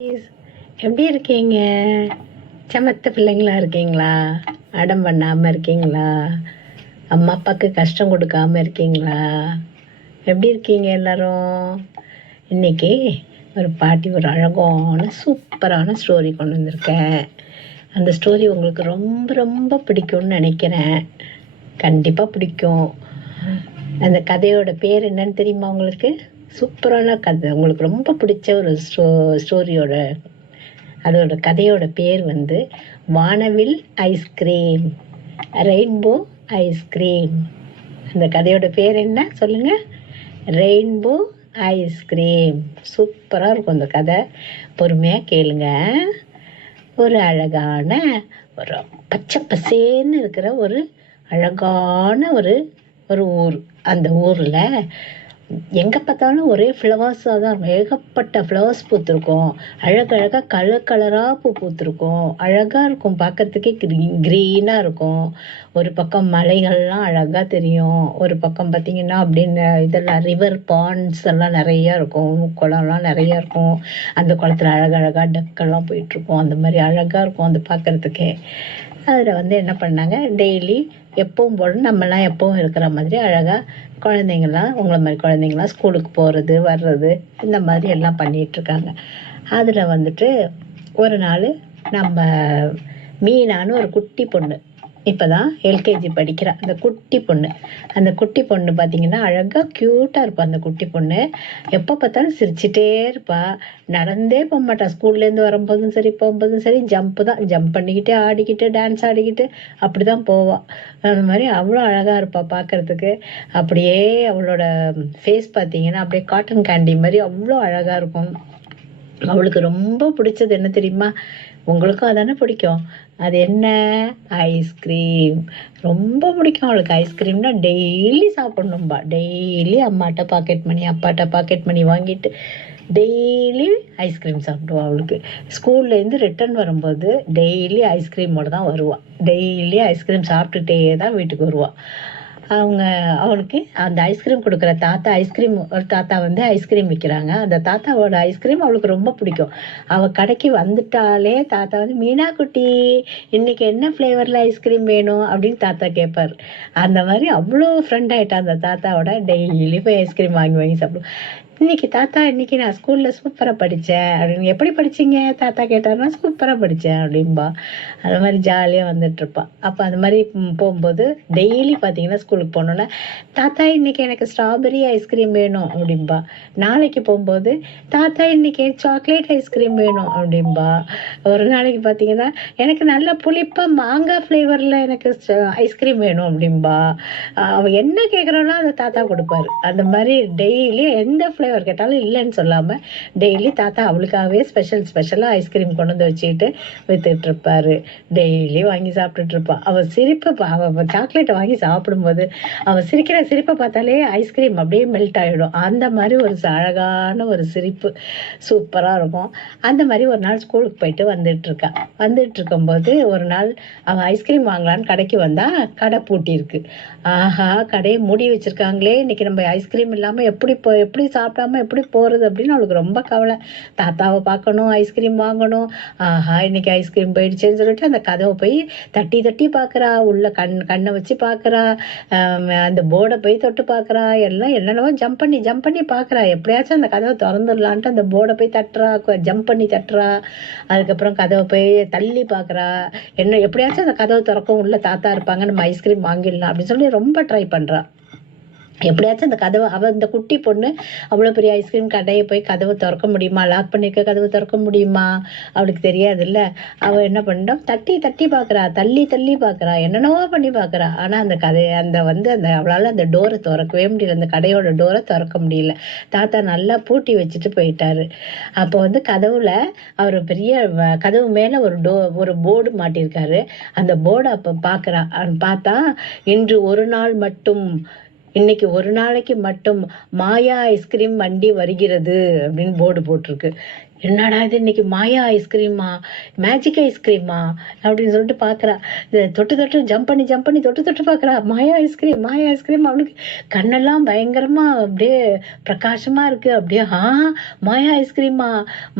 Please. எப்படி இருக்கீங்க? சமத்த பிள்ளைங்களா இருக்கீங்களா? அடம் பண்ணாம இருக்கீங்களா? அம்மா அப்பாவுக்கு கஷ்டம் கொடுக்காம இருக்கீங்களா? எப்படி இருக்கீங்க எல்லாரும்? இன்னைக்கு ஒரு பாட்டி ஒரு அழகான சூப்பரான ஸ்டோரி கொண்டு வந்திருக்கேன். அந்த ஸ்டோரி உங்களுக்கு ரொம்ப ரொம்ப பிடிக்கும்னு நினைக்கிறேன். கண்டிப்பாக பிடிக்கும். அந்த கதையோட பேர் என்னன்னு தெரியுமா உங்களுக்கு? சூப்பரான கதை, உங்களுக்கு ரொம்ப பிடிச்ச ஒரு ஸ்டோரியோட அதோட கதையோட பேர் வந்து வானவில் ஐஸ்கிரீம், ரெயின்போ ஐஸ்கிரீம். அந்த கதையோட பேர் என்ன சொல்லுங்க? Rainbow ice cream. சூப்பராக இருக்கும் அந்த கதை, பொறுமையாக கேளுங்க. ஒரு அழகான ஒரு பச்சை பசேன்னு இருக்கிற ஒரு அழகான ஒரு ஊர். அந்த ஊரில் எங்கே பார்த்தாலும் ஒரே ஃப்ளவர்ஸாக தான் இருக்கும். ஏகப்பட்ட ஃப்ளவர்ஸ் பூத்துருக்கும். அழகழகாக கலர் கலராக பூத்துருக்கும். அழகாக இருக்கும், பார்க்கறதுக்கே க்ரீனாக இருக்கும். ஒரு பக்கம் மலைகள்லாம் அழகாக தெரியும். ஒரு பக்கம் பார்த்திங்கன்னா அப்படின்னு இதெல்லாம் ரிவர் பாண்ட்ஸ் எல்லாம் நிறையா இருக்கும். குளம்லாம் நிறையா இருக்கும். அந்த குளத்துல அழகழகாக டக்கெல்லாம் போயிட்டுருக்கும். அந்த மாதிரி அழகாக இருக்கும் அந்த பார்க்குறதுக்கே. அதில் வந்து என்ன பண்ணாங்க, டெய்லி எப்பவும் போல நம்மலாம் எப்பவும் இருக்கிற மாதிரி அழகாக குழந்தைங்கள்லாம் உங்களை மாதிரி குழந்தைங்களாம் ஸ்கூலுக்கு போகிறது வர்றது இந்த மாதிரி எல்லாம் பண்ணிகிட்ருக்காங்க. அதில் வந்துட்டு ஒரு நாள் நம்ம மீனான்னு ஒரு குட்டி பொண்ணு, இப்போ தான் எல்கேஜி படிக்கிறா அந்த குட்டி பொண்ணு. அந்த குட்டி பொண்ணு பார்த்திங்கன்னா அழகாக க்யூட்டாக இருப்பாள். அந்த குட்டி பொண்ணு எப்போ பார்த்தாலும் சிரிச்சிட்டே இருப்பாள். நடந்தே போக மாட்டாள். ஸ்கூல்லேருந்து வரும்போதும் சரி போகும்போதும் சரி ஜம்ப்பு தான், ஜம்ப் பண்ணிக்கிட்டு ஆடிக்கிட்டு டான்ஸ் ஆடிக்கிட்டு அப்படி தான் போவாள். அந்த மாதிரி அவ்வளோ அழகாக இருப்பாள் பார்க்குறதுக்கு. அப்படியே அவளோட ஃபேஸ் பார்த்திங்கன்னா அப்படியே காட்டன் கேண்டி மாதிரி அவ்வளோ அழகாக இருக்கும். அவளுக்கு ரொம்ப பிடிச்சது என்ன தெரியுமா? உங்களுக்கும் அதானே பிடிக்கும். அது என்ன? ஐஸ்கிரீம். ரொம்ப பிடிக்கும் அவளுக்கு. ஐஸ்கிரீம்னா டெய்லி சாப்பிட்ணும்பா. டெய்லி அம்மாட்ட பாக்கெட் மணி அப்பாட்ட பாக்கெட் மணி வாங்கிட்டு டெய்லி ஐஸ்கிரீம் சாப்பிடுவாள். அவளுக்கு ஸ்கூல்லேருந்து ரிட்டர்ன் வரும்போது டெய்லி ஐஸ்கிரீமோடு தான் வருவாள். டெய்லி ஐஸ்கிரீம் சாப்பிட்டுட்டே தான் வீட்டுக்கு வருவாள். அவளுக்கு அந்த ஐஸ்கிரீம் கொடுக்குற தாத்தா, ஒரு தாத்தா வந்து ஐஸ்கிரீம் விற்கிறாங்க. அந்த தாத்தாவோட ஐஸ்கிரீம் அவளுக்கு ரொம்ப பிடிக்கும். அவள் கடைக்கு வந்துட்டாலே தாத்தா வந்து, மீனா குட்டி இன்னைக்கு என்ன ஃப்ளேவரில் ஐஸ்கிரீம் வேணும் அப்படின்னு தாத்தா கேட்பார். அந்த மாதிரி அவ்வளோ ஃப்ரெண்ட் ஆகிட்டா அந்த தாத்தாவோட. டெய்லி போய் ஐஸ்கிரீம் வாங்கி வாங்கி சாப்பிடுவோம். இன்னைக்கு தாத்தா இன்னைக்கு நான் ஸ்கூலில் சூப்பராக படித்தேன் அப்படின்னு. எப்படி படிச்சிங்க தாத்தா கேட்டார்னா, சூப்பராக படித்தேன் அப்படின்பா. அது மாதிரி ஜாலியாக வந்துட்டுருப்பாள். அப்போ அது மாதிரி போகும்போது டெய்லி பார்த்தீங்கன்னா ஸ்கூலுக்கு போனோன்னே, தாத்தா இன்னைக்கு எனக்கு ஸ்ட்ராபெரி ஐஸ்கிரீம் வேணும் அப்படின்பா. நாளைக்கு போகும்போது தாத்தா இன்னைக்கு சாக்லேட் ஐஸ்கிரீம் வேணும் அப்படின்பா. ஒரு நாளைக்கு பார்த்தீங்கன்னா எனக்கு நல்ல புளிப்பாக மாங்காய் ஃப்ளேவரில் எனக்கு ஐஸ்கிரீம் வேணும் அப்படின்பா. அவள் என்ன கேட்குறாளோ அதை தாத்தா கொடுப்பாரு. அந்த மாதிரி டெய்லி எந்த ஃப்ளேவர் கேட்டாலும் இல்லைன்னு சொல்லாமல் டெய்லி தாத்தா அவளுக்காகவே ஸ்பெஷலாக ஐஸ்கிரீம் கொண்டு வந்து வச்சுக்கிட்டு வித்துட்டு இருப்பாரு. டெய்லி வாங்கி சாப்பிட்டுட்டு இருப்பாள். அவள் சிரிப்பை அவள் சாக்லேட்டை வாங்கி சாப்பிடும்போது அவள் சிரிக்கிற சிரிப்பை பார்த்தாலே ஐஸ்கிரீம் அப்படியே மெல்ட் ஆகிடும். அந்த மாதிரி ஒரு அழகான ஒரு சிரிப்பு சூப்பராக இருக்கும். அந்த மாதிரி ஒரு நாள் ஸ்கூலுக்கு போயிட்டு வந்துட்டு இருக்கும்போது ஒரு நாள் அவள் ஐஸ்கிரீம் வாங்கலான்னு கடைக்கு வந்தால் கடை பூட்டியிருக்கு. ஆஹா, கடையை மூடி வச்சுருக்காங்களே, இன்றைக்கி நம்ம ஐஸ்கிரீம் இல்லாமல் எப்படி சாப்பிடாம எப்படி போகிறது அப்படின்னு அவளுக்கு ரொம்ப கவலை. தாத்தாவை பார்க்கணும், ஐஸ்கிரீம் வாங்கணும். ஆஹா, இன்றைக்கி ஐஸ்கிரீம் போயிடுச்சேன்னு சொல்லிட்டு அந்த கதவை போய் தட்டி தட்டி பார்க்குறா. உள்ள கண்ணை வச்சு பார்க்குறா. அந்த போர்டை போய் தொட்டு பார்க்குறா. எல்லாம் என்னென்னவோ ஜம்ப் பண்ணி பார்க்குறா. எப்படியாச்சும் அந்த கதவை திறந்துடலான்ட்டு அந்த போர்டை போய் தட்டுறா, ஜம்ப் பண்ணி தட்டுறா. அதுக்கப்புறம் கதவை போய் தள்ளி பார்க்குறா. எப்படியாச்சும் அந்த கதவை திறக்கும், உள்ள தாத்தா இருப்பாங்க, நம்ம ஐஸ்கிரீம் வாங்கிடலாம் அப்படின்னு சொல்லி ரொம்ப ட்ரை பண்ணுறா. எப்படியாச்சும் அந்த கதவை இந்த குட்டி பொண்ணு அவ்வளோ பெரிய ஐஸ்கிரீம் கடையை போய் கதவை திறக்க முடியுமா, லாக் பண்ணியிருக்க கதவை திறக்க முடியுமா, அவளுக்கு தெரியாது இல்லை. அவள் என்ன பண்ணிட்டா, தட்டி பார்க்குறா, தள்ளி பார்க்குறா, என்னென்னவோ பண்ணி பார்க்குறா. ஆனால் அந்த அவளால் அந்த டோரை திறக்கவே முடியல. அந்த கடையோட டோரை திறக்க முடியல. தாத்தா நல்லா பூட்டி வச்சுட்டு போயிட்டாரு. அப்போ வந்து கதவுல அவர் பெரிய கதவு மேலே ஒரு போர்டு மாட்டியிருக்காரு. அந்த போர்டை அப்போ பார்க்குறா. பார்த்தா இன்று இன்னைக்கு ஒரு நாளைக்கு மட்டும் மாயா ஐஸ்கிரீம் வண்டி வருகிறது அப்படின்னு போர்டு போட்டிருக்கு. என்னடா இது இன்னைக்கு மாயா ஐஸ்கிரீமா, மேஜிக் ஐஸ்கிரீமா அப்படின்னு சொல்லிட்டு பார்க்குறா. தொட்டு தொட்டு ஜம்ப் பண்ணி தொட்டு தொட்டு பார்க்குறா. மாயா ஐஸ்கிரீம், மாயா ஐஸ்கிரீம். அவளுக்கு கண்ணெல்லாம் பயங்கரமா அப்படியே பிரகாசமா இருக்கு. அப்படியே மாயா ஐஸ்கிரீமா,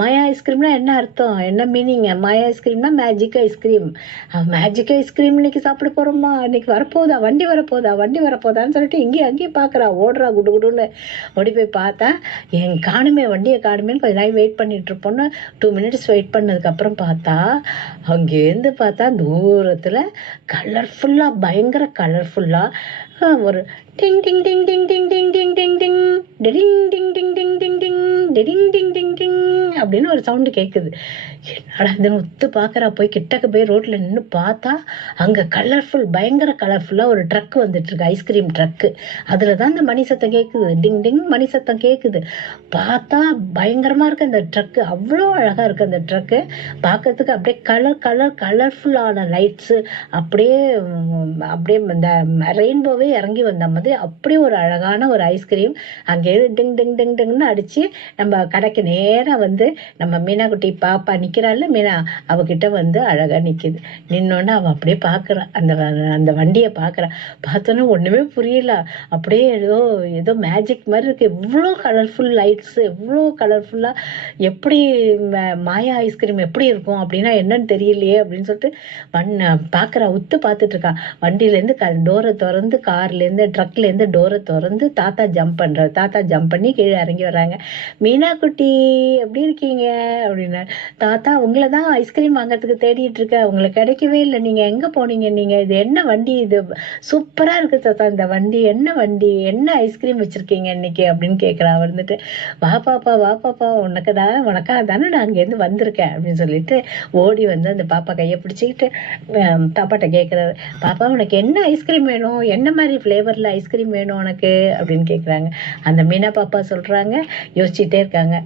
மாயா ஐஸ்கிரீம்னா என்ன அர்த்தம், என்ன மீனிங்? மாயா ஐஸ்கிரீம்னா மேஜிக் ஐஸ்கிரீம். மேஜிக் ஐஸ்கிரீம் இன்னைக்கு சாப்பிட போறோமா, இன்னைக்கு வரப்போதா, வண்டி வரப்போதான்னு சொல்லிட்டு இங்கேயும் அங்கேயும் பார்க்குறா. ஓடுறா குடு குடுன்னு. ஓடி போய் பார்த்தா வண்டியை காணுமேன்னு கொஞ்ச நேரம் வெயிட் பண்ணிட்டு இருப்போம்னு 2 மினிட்ஸ் வெயிட் பண்ணதுக்கப்புறம் பார்த்தா, அங்கேருந்து பார்த்தா தூரத்தில் கலர்ஃபுல்லாக, பயங்கர கலர்ஃபுல்லாக ஒரு டிங் டிங் டிங் டிங் டிங் டிங் டிங் டிங் டிங் டிங் டிங் டிங் டிங் டிங் டிங் டிங் டிங் டிங் டிங் அப்படின்னு ஒரு சவுண்டு கேட்குது. என்னடா இதுன்னு ஒத்து பார்க்குறா. போய் கிட்டக்க போய் ரோட்டில் நின்று பார்த்தா அங்கே பயங்கர கலர்ஃபுல்லாக ஒரு ட்ரக் வந்துட்டு இருக்கு, ஐஸ்கிரீம் ட்ரக்கு. அதில் தான் இந்த மணி சத்தம் கேட்குது, டிங் டிங் மணி சத்தம் கேட்குது. பார்த்தா பயங்கரமாக இருக்கு அந்த ட்ரக்கு, அவ்வளோ அழகாக இருக்குது அந்த ட்ரக்கு. பார்க்கறதுக்கு அப்படியே கலர்ஃபுல்லான லைட்ஸு, அப்படியே அப்படியே இந்த ரெயின்போவே இறங்கி வந்த மாதிரி அப்படியே ஒரு அழகான ஒரு ஐஸ்கிரீம். அங்கே டிங் டிங் டிங் டிங்னு அடித்து நம்ம கடைக்கு நேராக வந்து நம்ம மீனாக்குட்டி பாப்பா நிற்கிறாள், மீனா அவகிட்ட வந்து அழகாக நிற்கிது. நின்னோன்னு அவள் அப்படியே பார்க்குறா, அந்த வண்டியை பார்க்குறா. பார்த்தோன்னா ஒன்றுமே புரியல. அப்படியே ஏதோ மேஜிக் மாதிரி இருக்குது. எவ்வளோ கலர்ஃபுல் லைட்ஸு, எவ்வளோ கலர்ஃபுல்லாக. எப்படி மாயா ஐஸ்கிரீம் எப்படி இருக்கும் அப்படின்னா என்னன்னு தெரியலையே அப்படின்னு சொல்லிட்டு பார்க்குறா, உத்து பார்த்துட்ருக்கா. வண்டியிலேருந்து டோரை திறந்து, கார்லேருந்து ட்ரக்லேருந்து டோரை திறந்து தாத்தா ஜம்ப் பண்ணி கீழே இறங்கி வர்றாங்க. மீனா குட்டி எப்படி இருக்கீங்க அப்படின்னா, தாத்தா உங்களை தான் ஐஸ்கிரீம் வாங்கிறதுக்கு தேடிட்டு இருக்கேன், உங்களுக்கு கிடைக்கவே இல்லை, நீங்கள் எங்கே போனீங்க, நீங்கள் இது என்ன வண்டி, இது சூப்பராக இருக்குது தாத்தா இந்த வண்டி, என்ன வண்டி, என்ன ஐஸ்கிரீம் வச்சுருக்கீங்க இன்னைக்கு அப்படின்னு கேட்குறா. வந்துட்டு வா பாப்பா உனக்காக தானே நான் அங்கேருந்து வந்திருக்கேன் அப்படின்னு சொல்லிட்டு ஓடி வந்து அந்த பாப்பா கையை பிடிச்சிக்கிட்டு பாப்பாட்ட கேட்குறாரு. பாப்பா உனக்கு என்ன ஐஸ்கிரீம் வேணும், என்ன மாதிரி ஃப்ளேவரில் ஐஸ்கிரீம் வேணும் உனக்கு அப்படின்னு கேட்குறாங்க. அந்த மீனா பாப்பா சொல்கிறாங்க, யோசிச்சுட்டே இருக்காங்க.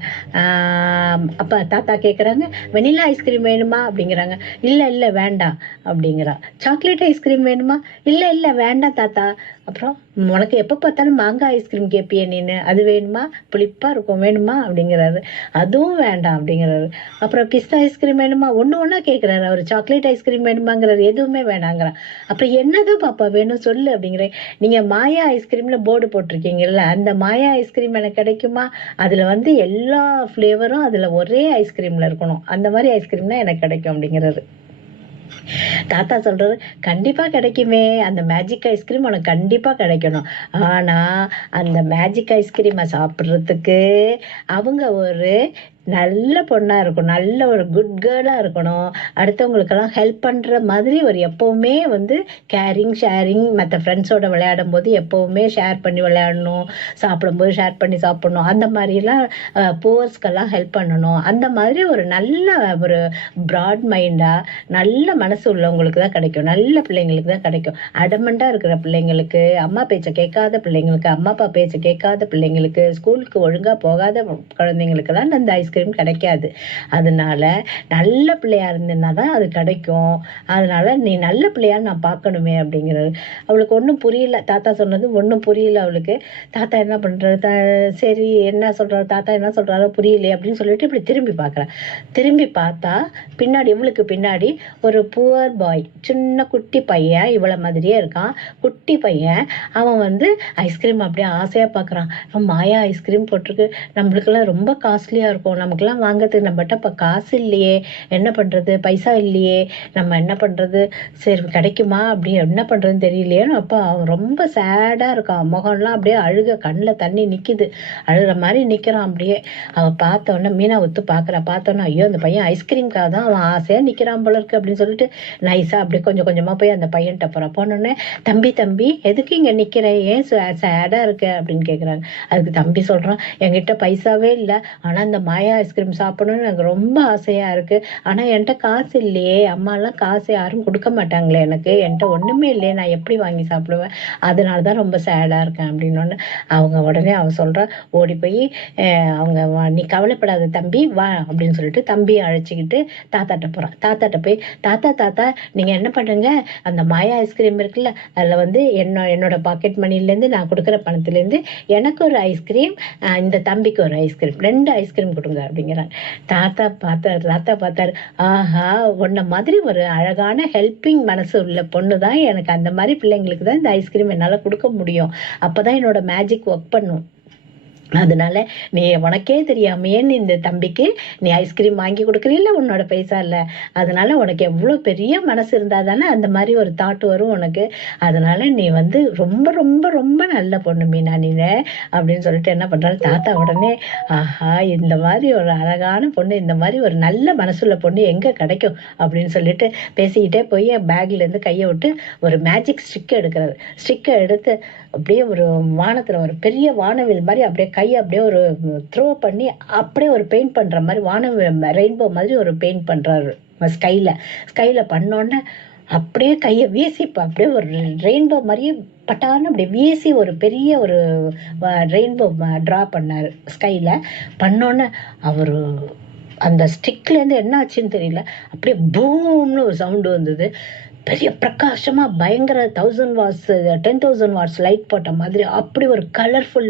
அப்போ தாத்தா கேட்குறாங்க, வெனிலா ஐஸ்கிரீம் வேணுமா அப்படிங்கிறாங்க. இல்லை வேண்டாம் அப்படிங்கிறா. சாக்லேட் ஐஸ்கிரீம் வேணுமா? இல்லை வேண்டாம் தாத்தா. அப்புறம் உனக்கு எப்போ பார்த்தாலும் மாங்காய் ஐஸ்கிரீம் கேட்பியே நீனு, அது வேணுமா, புளிப்பாக இருக்கும் வேணுமா அப்படிங்கிறாரு. அதுவும் வேண்டாம் அப்படிங்கிறாரு. அப்புறம் பிஸ்தா ஐஸ்கிரீம் வேணுமா, ஒன்றா கேட்குறாரு. அவர் சாக்லேட் ஐஸ்கிரீம் வேணுமாங்கிறாரு, எதுவுமே வேணாங்கிறான். அப்புறம் என்னதான் பாப்பா வேணும் சொல்லு அப்படிங்கிறேன். நீங்கள் மாயா ஐஸ்கிரீமில் போர்டு போட்டிருக்கீங்கல்ல, அந்த மாயா ஐஸ்கிரீம் எனக்கு கிடைக்குமா, அதில் வந்து எல்லா ஃப்ளேவரும் அதில் ஒரே ஐஸ்கிரீமில் இருக்கணும், அந்த மாதிரி ஐஸ்கிரீம் தான் எனக்கு கிடைக்கும் அப்படிங்கிறாரு. தாத்தா சொல்றது, கண்டிப்பா கிடைக்குமே, அந்த மேஜிக் ஐஸ்கிரீம் உனக்கு கண்டிப்பா கிடைக்கணும். ஆனா அந்த மேஜிக் ஐஸ்கிரீமை சாப்பிட்றதுக்கு அவங்க ஒரு நல்ல பொண்ணா இருக்கணும், நல்ல ஒரு குட் கேர்ளா இருக்கணும், அடுத்தவங்களுக்கெல்லாம் ஹெல்ப் பண்ற மாதிரி ஒரு எப்பவுமே வந்து கேரிங் ஷேரிங், மற்ற ஃப்ரெண்ட்ஸோட விளையாடும் போது எப்பவுமே ஷேர் பண்ணி விளையாடணும், சாப்பிடும்போது ஷேர் பண்ணி சாப்பிடணும், அந்த மாதிரிலாம் புவர்ஸ்க்கெல்லாம் ஹெல்ப் பண்ணணும். அந்த மாதிரி ஒரு நல்ல ஒரு ப்ராட் மைண்டா நல்ல மனசு உள்ளவங்களுக்கு தான் கிடைக்கும், நல்ல பிள்ளைங்களுக்கு தான் கிடைக்கும். அடமண்டா இருக்கிற பிள்ளைங்களுக்கு, அம்மா பேச்சை கேட்காத பிள்ளைங்களுக்கு, அம்மா அப்பா பேச்சை கேட்காத பிள்ளைங்களுக்கு, ஸ்கூலுக்கு ஒழுங்கா போகாத குழந்தைங்களுக்கெல்லாம் அந்த ஐஸ்கிரீம் கிடைக்காது. அதனால நல்ல பிள்ளையா இருந்தேன்னா தான் அது கிடைக்கும். அதனால நீ நல்ல பிள்ளையா நான் பார்க்கணுமே அப்படிங்கிறது. அவளுக்கு ஒன்றும் புரியல, தாத்தா சொன்னது ஒன்றும் புரியல அவளுக்கு. தாத்தா என்ன பண்றாரு, சரி என்ன சொல்றாரு, தாத்தா என்ன சொல்றாரோ புரியலையே அப்படின்னு சொல்லிட்டு இப்படி திரும்பி பார்க்குறேன். திரும்பி பார்த்தா பின்னாடி, இவளுக்கு பின்னாடி ஒரு புவர் பாய், சின்ன குட்டி பையன், இவளை மாதிரியே இருக்கான், குட்டி பையன். அவன் வந்து ஐஸ்கிரீம் அப்படியே ஆசையா பார்க்குறான். மாயா ஐஸ்கிரீம் போட்டிருக்கு, நம்மளுக்கெல்லாம் ரொம்ப காஸ்ட்லியா இருக்கும், நமக்கெல்லாம் வாங்கிறதுக்கு நம்மகிட்ட இப்போ காசு இல்லையே, என்ன பண்ணுறது, பைசா இல்லையே, நம்ம என்ன பண்ணுறது, சரி கிடைக்குமா அப்படி என்ன பண்ணுறதுன்னு தெரியலையேன்னு. அப்போ அவன் ரொம்ப சேடாக இருக்கான், முகம்லாம் அப்படியே அழுக, கண்ணில் தண்ணி நிற்கிது, அழுகிற மாதிரி நிற்கிறான். அப்படியே அவன் பார்த்தோன்னே மீனா ஒத்து பார்க்குறா. பார்த்தோன்னே ஐயோ அந்த பையன் ஐஸ்கிரீம்காக தான் அவன் ஆசையாக நிற்கிறான் போல இருக்கு அப்படின்னு சொல்லிட்டு நைஸாக அப்படியே கொஞ்சம் கொஞ்சமாக போய் அந்த பையன்கிட்ட போகிறான். போனோடனே தம்பி எதுக்கு இங்கே நிற்கிற, ஏன் சேடாக இருக்க அப்படின்னு கேட்குறாங்க. அதுக்கு தம்பி சொல்கிறான், என்கிட்ட பைசாவே இல்லை, ஆனால் இந்த மாயா ஐஸ்கிரீம் சாப்பிடணும்னு எனக்கு ரொம்ப ஆசையா இருக்கு, ஆனா என்கிட்ட காசு இல்லையே, அம்மாலாம் காசு யாரும் கொடுக்க மாட்டாங்களே, எனக்கு என்கிட்ட ஒண்ணுமே இல்லையே, நான் எப்படி வாங்கி சாப்பிடுவேன், அதனாலதான் ரொம்ப சேடா இருக்கேன் அப்படின்னு. அவங்க உடனே அவ சொல்றா, ஓடி போய் அவங்க நீ கவலைப்படாத தம்பி வா அப்படின்னு சொல்லிட்டு தம்பியை அழைச்சிக்கிட்டு தாத்தாட்ட போறான். தாத்தாட்ட போய் தாத்தா நீங்க என்ன பண்ணுங்க, அந்த மாயா ஐஸ்கிரீம் இருக்குல்ல, அதுல வந்து என்னோட பாக்கெட் மணிலேருந்து நான் கொடுக்குற பணத்துலேருந்து எனக்கு ஒரு ஐஸ்கிரீம், இந்த தம்பிக்கு ஒரு ஐஸ்கிரீம், 2 ஐஸ்கிரீம் கொடுங்க இல்லை அப்படிங்கிறாங்க. தாத்தா பார்த்தாரு, ஆஹா, உன்ன மாதிரி ஒரு அழகான ஹெல்பிங் மனசு உள்ள பொண்ணு தான் எனக்கு. அந்த மாதிரி பிள்ளைங்களுக்கு தான் இந்த ஐஸ்கிரீம் என்னால் கொடுக்க முடியும். அப்போதான் என்னோட மேஜிக் ஒர்க் பண்ணும். அதனால நீ உனக்கே தெரியாமையே நீ இந்த தம்பிக்கு நீ ஐஸ்கிரீம் வாங்கி கொடுக்குறீல்ல உன்னோட பைசா இல்லை. அதனால உனக்கு எவ்வளோ பெரிய மனசு இருந்தால் தானே அந்த மாதிரி ஒரு தாட் வரும் உனக்கு. அதனால நீ வந்து ரொம்ப ரொம்ப ரொம்ப நல்ல பொண்ணு மீனா நீ அப்படின்னு சொல்லிட்டு என்ன பண்ணுறாரு தாத்தா. உடனே ஆஹா, இந்த மாதிரி ஒரு அழகான பொண்ணு, இந்த மாதிரி ஒரு நல்ல மனசுள்ள பொண்ணு எங்கே கிடைக்கும் அப்படின்னு சொல்லிட்டு பேசிக்கிட்டே போய் பேக்லேருந்து கையை விட்டு ஒரு மேஜிக் ஸ்டிக் எடுக்கிறாரு. ஸ்டிக்கை எடுத்து அப்படியே ஒரு வானத்தில் ஒரு பெரிய வானவில் மாதிரி அப்படியே கையை அப்படியே ஒரு த்ரோ பண்ணி அப்படியே ஒரு பெயிண்ட் பண்ணுற மாதிரி ரெயின்போ மாதிரி ஒரு பெயிண்ட் பண்ணுறாரு ஸ்கையில் பண்ணோன்னே அப்படியே கையை வீசி அப்படியே ஒரு ரெயின்போ மாதிரியே பட்டான்னு அப்படியே வீசி ஒரு பெரிய ஒரு ரெயின்போ ட்ரா பண்ணார் ஸ்கையில். பண்ணோன்னே அவர் அந்த ஸ்டிக்லேருந்து என்ன ஆச்சுன்னு தெரியல, அப்படியே பூம்னு ஒரு சவுண்டு வந்தது. பெரிய பிரகாசமா பயங்கர 1000 வாட்ஸ் 10,000 வாட்ஸ் லைட் போட்ட மாதிரி அப்படி ஒரு கலர்ஃபுல்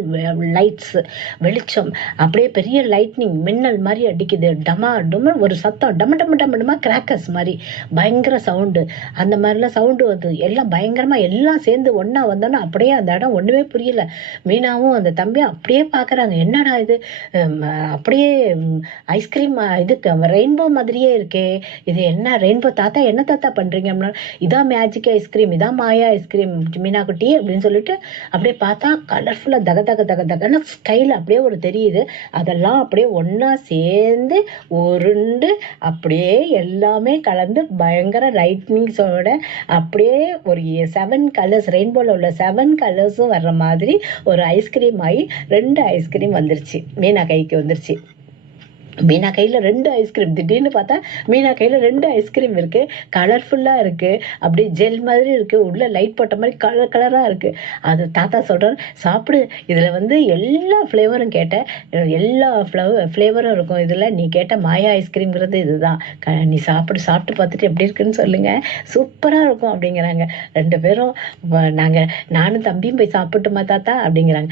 லைட்ஸ் வெளிச்சம், அப்படியே பெரிய லைட்னிங் மின்னல் மாதிரி அடிக்குது. டமா டொம ஒரு சத்தம், டம டம டம கிராக்கர்ஸ் மாதிரி பயங்கர சவுண்டு. அந்த மாதிரிலாம் சவுண்டு வந்து எல்லாம் பயங்கரமா எல்லாம் சேர்ந்து ஒன்னா வந்தோன்னா அப்படியே அந்த இடம் ஒண்ணுமே புரியல. மீனாவும் அந்த தம்பியும் அப்படியே பாக்குறாங்க, என்னடா இது அப்படியே ஐஸ்கிரீம் இதுக்கு ரெயின்போ மாதிரியே இருக்கே, இது என்ன ரெயின்போ தாத்தா, என்ன தாத்தா பண்றீங்க அப்படின்னா, இதான் மேஜிக் ஐஸ்கிரீம், இதான் மாயா ஐஸ்கிரீம் மீனா குட்டி அப்படின்னு சொல்லிட்டு அப்படியே பார்த்தா கலர்ஃபுல்லா தக தக தக தகன்னு ஸ்கைல அப்படியே ஒரு தெரியுது. அதெல்லாம் அப்படியே ஒன்னா சேர்ந்து உருண்டு அப்படியே எல்லாமே கலந்து பயங்கர லைட்னிங்ஸோட அப்படியே ஒரு 7 கலர்ஸ் ரெயின்போல உள்ள 7 கலர்ஸும் வர்ற மாதிரி ஒரு ஐஸ்கிரீம் ஆகி 2 ஐஸ்கிரீம் வந்துருச்சு, மீனா கைக்கு வந்துருச்சு. மீனா கையில் 2 ஐஸ்கிரீம், திடீர்னு பார்த்தா மீனா கையில் 2 ஐஸ்கிரீம் இருக்கு, கலர்ஃபுல்லாக இருக்கு, அப்படியே ஜெல் மாதிரி இருக்கு, உள்ள லைட் போட்ட மாதிரி கலர் கலராக இருக்கு. அது தாத்தா சொல்றாரு, சாப்பிடு, இதில் வந்து எல்லா ஃப்ளேவரும் கேட்ட எல்லா ஃப்ளேவரும் இருக்கும் இதில், நீ கேட்ட மாயா ஐஸ்கிரீம்ங்கிறது இதுதான், நீ சாப்பிட்டு பார்த்துட்டு எப்படி இருக்குன்னு சொல்லுங்க, சூப்பராக இருக்கும் அப்படிங்கிறாங்க. 2 பேரும் நானும் தம்பியும் போய் சாப்பிட்டுமா தாத்தா அப்படிங்கிறாங்க.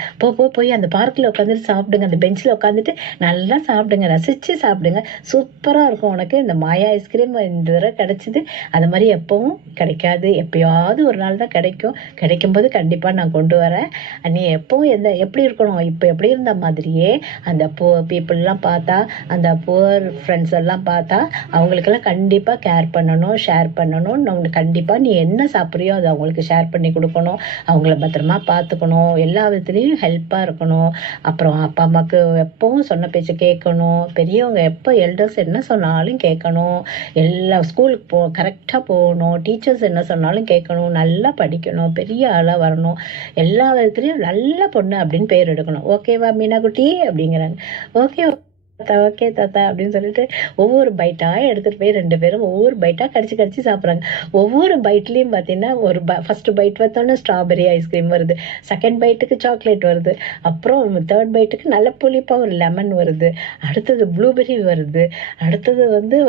போய் அந்த பார்க்கில் உட்காந்துட்டு சாப்பிடுங்க, அந்த பெஞ்சில் உட்காந்துட்டு நல்லா சாப்பிடுங்க, ரசிச்சு சாப்பிடுங்க, சூப்பரா இருக்கும் உனக்கு இந்த மாயா ஐஸ்கிரீம். இந்த தடவை கிடைச்சது, அது மாதிரி எப்பவும் கிடைக்காது, எப்பயாவது ஒரு நாள் தான் கிடைக்கும், கிடைக்கும்போது கண்டிப்பா நான் கொண்டு வரேன். நீ எப்பவும் எப்படி இருக்கணும், இப்போ எப்படி இருந்த மாதிரியே அந்த புவர் பீப்புளெலாம் பார்த்தா, அந்த புவர் ஃப்ரெண்ட்ஸ் எல்லாம் பார்த்தா அவங்களுக்கெல்லாம் கண்டிப்பா கேர் பண்ணணும், ஷேர் பண்ணணும். கண்டிப்பா நீ என்ன சாப்பிட்றியோ அதை அவங்களுக்கு ஷேர் பண்ணி கொடுக்கணும், அவங்கள பத்திரமா பார்த்துக்கணும், எல்லா விதத்துலேயும் ஹெல்ப்பாக இருக்கணும். அப்புறம் அப்பா அம்மாவுக்கு எப்பவும் சொன்ன பேச்சு கேட்கணும், பெரியவங்க எப்போ எல்டர்ஸ் என்ன சொன்னாலும் கேட்கணும், எல்லா ஸ்கூலுக்கு கரெக்டாக போகணும், டீச்சர்ஸ் என்ன சொன்னாலும் கேட்கணும், நல்லா படிக்கணும், பெரிய ஆளாக வரணும், எல்லா விதத்துலேயும் நல்ல பொண்ணு அப்படின்னு பேர் எடுக்கணும். ஓகேவா மீனா குட்டி அப்படிங்கிறாங்க. ஓகே தாத்தா அப்படின்னு சொல்லிட்டு ஒவ்வொரு பைட்டா எடுத்துட்டு போய் 2 பேரும் ஒவ்வொரு பைட்டா கடிச்சு சாப்பிட்றாங்க. ஒவ்வொரு பைட்லயும் பார்த்தீங்கன்னா ஒரு ஃபர்ஸ்ட் பைட் பார்த்தோன்னா ஸ்ட்ராபெரி ஐஸ்கிரீம் வருது, செகண்ட் பைட்டுக்கு சாக்லேட் வருது, அப்புறம் தேர்ட் பைட்டுக்கு நல்ல புளிப்பாக ஒரு லெமன் வருது, அடுத்தது ப்ளூபெர்ரி வருது, அடுத்தது வந்து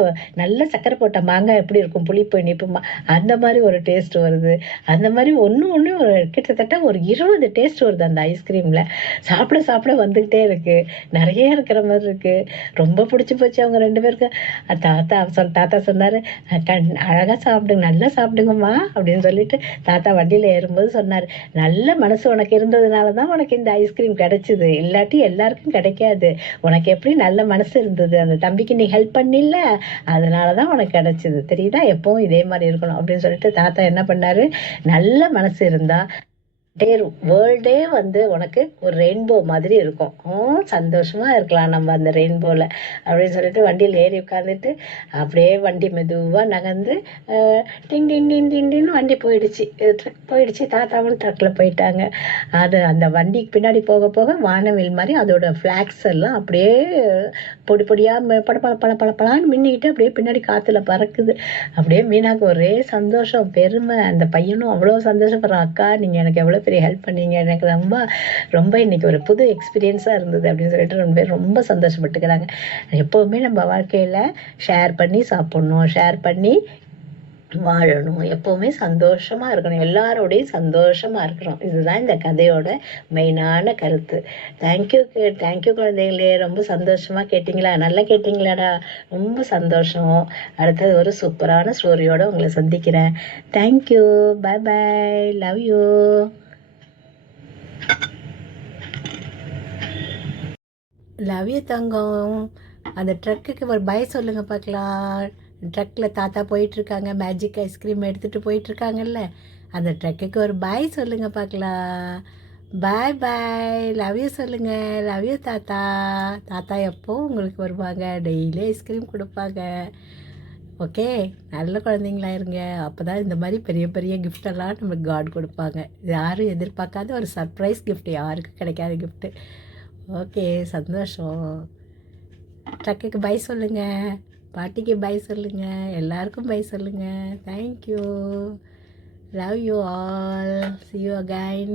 நல்ல சக்கரை போட்ட மாங்காய் எப்படி இருக்கும் புளிப்பு இனிப்புமா அந்த மாதிரி ஒரு டேஸ்ட் வருது. அந்த மாதிரி ஒன்று கிட்டத்தட்ட ஒரு 20 டேஸ்ட் வருது அந்த ஐஸ்கிரீமில். சாப்பிட வந்துக்கிட்டே இருக்கு, நிறைய இருக்கிற மாதிரி இருக்கு. ரொம்ப பிடிச்சி போச்சு அவங்க 2 பேருக்கு. தாத்தா சொன்னாரு, அழகா சாப்பிடுங்க, நல்லா சாப்பிடுங்கம்மா அப்படின்னு சொல்லிட்டு தாத்தா வண்டியில ஏறும்போது சொன்னாரு, நல்ல மனசு உனக்கு இருந்ததுனாலதான் உனக்கு இந்த ஐஸ்கிரீம் கிடைச்சது, இல்லாட்டி எல்லாருக்கும் கிடைக்காது. உனக்கு எப்படி நல்ல மனசு இருந்தது, அந்த தம்பிக்கு நீ ஹெல்ப் பண்ணில, அதனாலதான் உனக்கு கிடைச்சது, தெரியுதா, எப்பவும் இதே மாதிரி இருக்கணும் அப்படின்னு சொல்லிட்டு தாத்தா என்ன பண்ணாரு, நல்ல மனசு இருந்தா வேர்ல்டே வந்து உனக்கு ஒரு ரெயின்போ மாதிரி இருக்கும், சந்தோஷமா இருக்கலாம் நம்ம அந்த ரெயின்போல அப்படின்னு சொல்லிட்டு வண்டியில் ஏறி உட்காந்துட்டு அப்படியே வண்டி மெதுவா நகர்ந்து டிங் டிங் டிங் டிங் டின்னு வண்டி ட்ரக் போயிடுச்சு. தாத்தாவும் ட்ரக்ல போயிட்டாங்க. அது அந்த வண்டிக்கு பின்னாடி போக போக வானவில் மாதிரி அதோட ஃபிளாக்ஸ் எல்லாம் அப்படியே பொடி பொடியா பளபளன்னு மின்னிக்கிட்டு அப்படியே பின்னாடி காத்துல பறக்குது. அப்படியே மீனாக்கு ஒரே சந்தோஷம், பெருமை. அந்த பையனும் அவ்வளோ சந்தோஷப்படுறான், அக்கா நீங்க எனக்கு எவ்வளோ பெரிய ஹெல்ப் பண்ணீங்க, எனக்கு ரொம்ப இன்னைக்கு ஒரு புது எக்ஸ்பீரியன்ஸா இருந்தது அப்படின்னு சொல்லிட்டு 2 பேரும் ரொம்ப சந்தோஷப்பட்டுக்கிறாங்க. எப்பவுமே நம்ம வாழ்க்கையில ஷேர் பண்ணி சாப்பிடணும், ஷேர் பண்ணி வாழணும், எப்பவுமே சந்தோஷமா இருக்கணும், எல்லாரோடையும் சந்தோஷமா இருக்கணும். இதுதான் இந்த கதையோட மெயினான கருத்து. தேங்க்யூ தேங்க்யூ குழந்தைகளே, ரொம்ப சந்தோஷமா கேட்டிங்களா? நல்லா கேட்டிங்களாடா? ரொம்ப சந்தோஷம். அடுத்தது ஒரு சூப்பரான ஸ்டோரியோட உங்களை சந்திக்கிறேன். Thank you, bye bye, love you. Love you தங்கம். அந்த ட்ரக்குக்கு ஒரு பை சொல்லுங்க பார்க்கலாம். ட்ரக்கில் தாத்தா போயிட்டுருக்காங்க, மேஜிக் ஐஸ்கிரீம் எடுத்துகிட்டு போயிட்டுருக்காங்கல்ல, அந்த ட்ரக்குக்கு ஒரு பாய் சொல்லுங்க பார்க்கலாம். பாய் பாய், லவ் யூ சொல்லுங்க. லவ் யூ தாத்தா. தாத்தா எப்போ உங்களுக்கு வருவாங்க, டெய்லி ஐஸ்கிரீம் கொடுப்பாங்க. ஓகே, நல்ல குழந்தைங்களா இருங்க. அப்போ தான் இந்த மாதிரி பெரிய பெரிய கிஃப்டெல்லாம் நமக்கு காட் கொடுப்பாங்க. யாரும் எதிர்பார்க்காத ஒரு சர்ப்ரைஸ் கிஃப்ட், யாருக்கும் கிடைக்காத கிஃப்ட்டு. ஓகே, சந்தோஷம். ட்ரக்குக்கு பை சொல்லுங்கள், பாட்டிக்கு பை சொல்லுங்கள், எல்லாருக்கும் பை சொல்லுங்கள். Thank you, love you all, see you again.